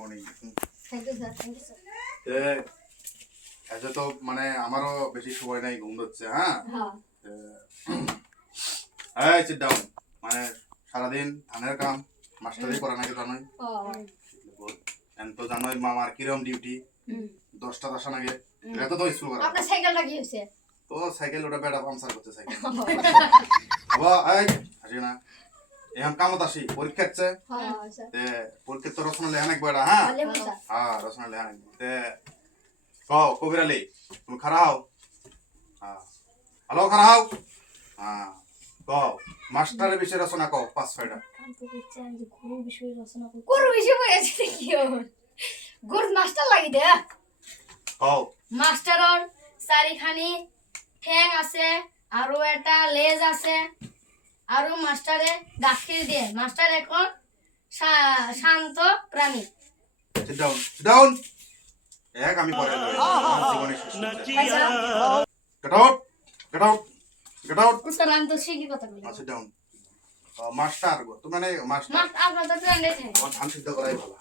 Morning. Thank you sir, thank you sir. আজ তো মানে আমারও বেশি সময় নাই, ঘুম হচ্ছে। হ্যাঁ এই সিট ডাউন। মানে সারাদিন ধানের কাম মাস্টারই করে নাকি জানোই? তো জানোই মামার কিরম ডিউটি, 10টা 10 নাগে এটা তো স্কুল করা। আপনার সাইকেলটা কি হয়েছে? তো সাইকেল ওটা বেড়া পামসার করতে সাইকেল। আবা এই আসি না এখন কামত আসি পরীক্ষা হচ্ছে। পরীক্ষা তো রচনা লেখা নাকবো এটা। হ্যাঁ হ্যাঁ রচনা লেখা নাকবো। কবির আলী তুমি খারা হও। হ্যালো খারা হও। হ্যাঁ মাস্টারের বিষয়ে রচনা কও 5-6টা। গুরু বিষয়ে রচনা করো। গুরু বিষয় হয়েছে কি হল? গুরু মাস্টার লাগি দে। কও মাস্টারর চারিখানি ঠ্যাং আছে, আরো একটা লেজ আছে, আরো মাস্টারে গাখির দিয়ে। মাস্টার এখন শান্ত প্রাণী। Sit down sit down. এক আমি পরে জীবনে শেষ করতে। Get out get out get out. Sir আমি তো শিখি কথা বলি। Sit down. মাস্টার গো তুমি মানে মাস্টার আপনার তো প্রাণী থাকে। ধান সিদ্ধ করাই ভালো।